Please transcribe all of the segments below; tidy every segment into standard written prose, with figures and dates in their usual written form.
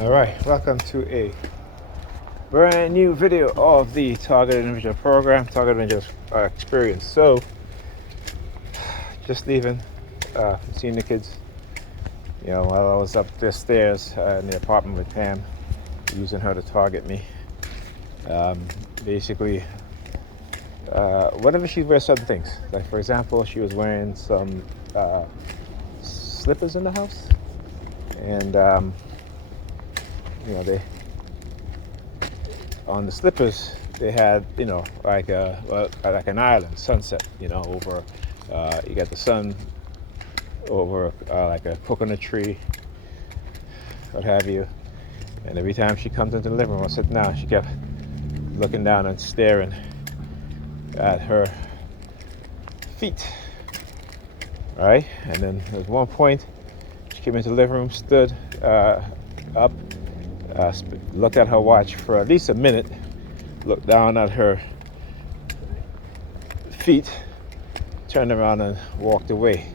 All right, welcome to a brand new video of the Targeted Individual Program, Targeted Individual Experience. So, just leaving, seeing the kids, while I was up the stairs in the apartment with Pam, using her to target me. Basically, whenever she wears certain things, like for example, she was wearing some slippers in the house, and they on the slippers they had like an island sunset over you got the sun over like a coconut tree, what have you. And every time she comes into the living room, I sit down, she kept looking down and staring at her feet, right? And then at one point she came into the living room, stood up, looked at her watch for at least a minute, looked down at her feet, turned around and walked away,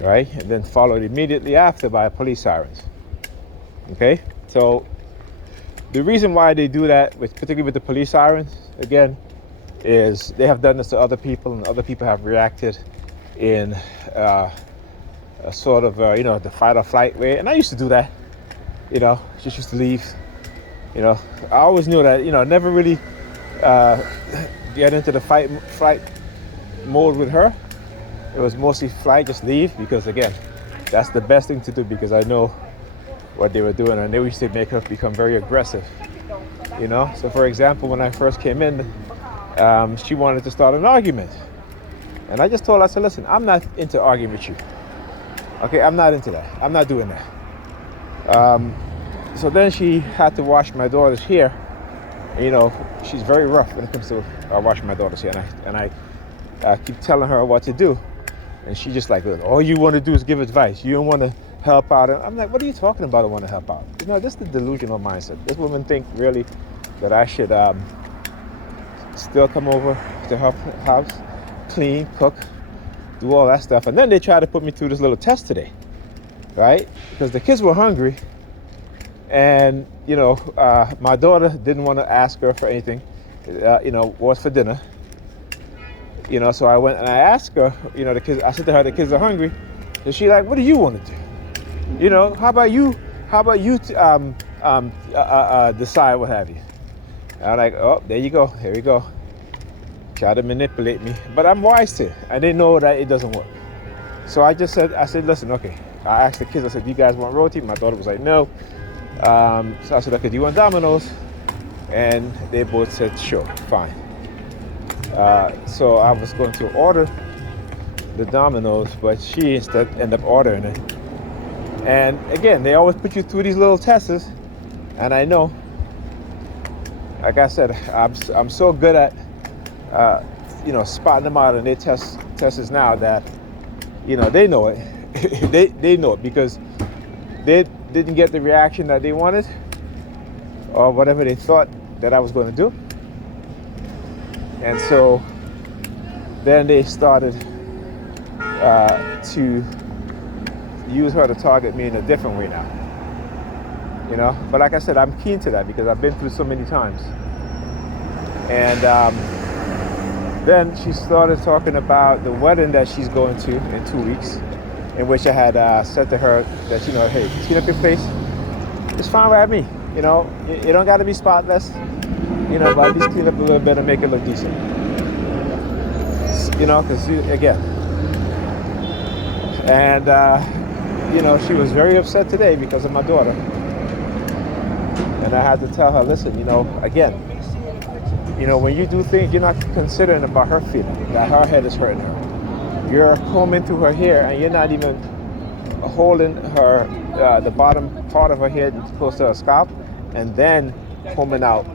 right? And then followed immediately after by police sirens. Okay, so the reason why they do that, particularly with the police sirens, again, is they have done this to other people, and other people have reacted in a sort of the fight or flight way. And I used to do that. Just used to leave. I always knew that, never really get into the flight mode with her. It was mostly flight, just leave, because again, that's the best thing to do, because I know what they were doing, and they used to make her become very aggressive. So for example, when I first came in, she wanted to start an argument. And I just told her, I said, listen, I'm not into arguing with you. Okay, I'm not into that. I'm not doing that. So then she had to wash my daughter's hair. She's very rough when it comes to washing my daughter's hair. And I keep telling her what to do. And she just like, all you want to do is give advice. You don't want to help out. And I'm like, what are you talking about? I want to help out. This is the delusional mindset. This woman think really that I should still come over to her house, clean, cook, do all that stuff. And then they try to put me through this little test today, right? Because the kids were hungry. And, my daughter didn't want to ask her for anything, what's for dinner. So I went and I asked her, the kids, I said to her, the kids are hungry. And she like, what do you want to do? How about you decide, what have you? And I'm like, oh, there you go. Here we go. Try to manipulate me. But I'm wise to it. And they know that it doesn't work. So I said, listen, okay. I asked the kids, I said, do you guys want roti? My daughter was like, no. So I said, okay, do you want Domino's? And they both said, sure, fine. So I was going to order the Domino's, but she instead ended up ordering it. And again, they always put you through these little tests, and I know, like I said, I'm so good at spotting them out in their tests now that they know it. they know it, because they didn't get the reaction that they wanted, or whatever they thought that I was going to do. And so then they started to use her to target me in a different way now. But like I said, I'm keen to that because I've been through so many times. And then she started talking about the wedding that she's going to in 2 weeks, in which I had said to her that, hey, clean up your face. It's fine with me. You don't got to be spotless. But at least clean up a little bit and make it look decent. Because again. And, she was very upset today because of my daughter. And I had to tell her, listen, again, when you do things, you're not considering about her feeling, that her head is hurting her. You're combing through her hair and you're not even holding her, the bottom part of her head close to her scalp, and then combing out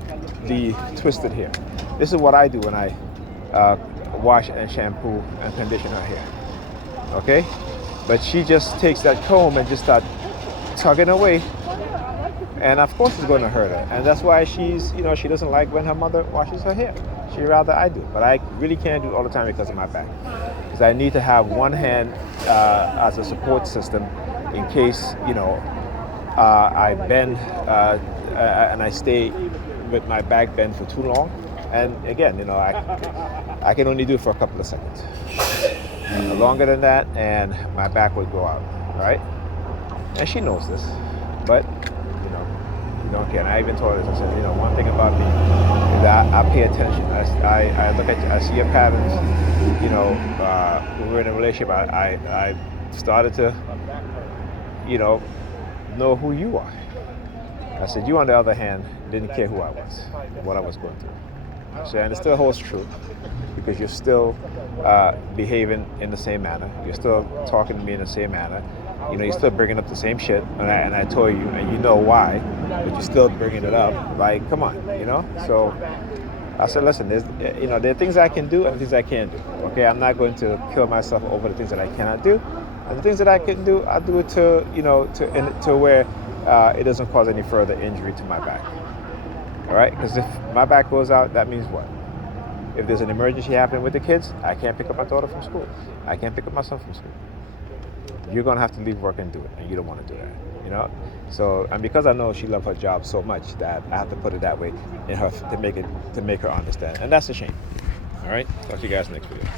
the twisted hair. This is what I do when I wash and shampoo and condition her hair. Okay? But she just takes that comb and just start tugging away. And of course it's going to hurt her. And that's why she's, she doesn't like when her mother washes her hair. She'd rather I do. But I really can't do it all the time because of my back. Because I need to have one hand as a support system in case, I bend and I stay with my back bent for too long. And again, I can only do it for a couple of seconds. Longer than that, and my back would go out, right? And she knows this, but you don't care. And I even told her, I said, one thing about me is that I pay attention. I look at you, I see your patterns. When we're in a relationship, I started to, know who you are. I said, you on the other hand, didn't care who I was, what I was going through. So, and it still holds true because you're still behaving in the same manner. You're still talking to me in the same manner. You're still bringing up the same shit, and I told you, and you know why, but you're still bringing it up. Like, come on, So I said, listen, there are things I can do and things I can't do. Okay, I'm not going to kill myself over the things that I cannot do, and the things that I can do, I'll do it to where it doesn't cause any further injury to my back. All right, because if my back goes out, that means what? If there's an emergency happening with the kids, I can't pick up my daughter from school. I can't pick up my son from school. You're gonna have to leave work and do it, and you don't want to do that, So, and because I know she loves her job so much that I have to put it that way in her to make her understand, and that's a shame. All right, talk to you guys next video.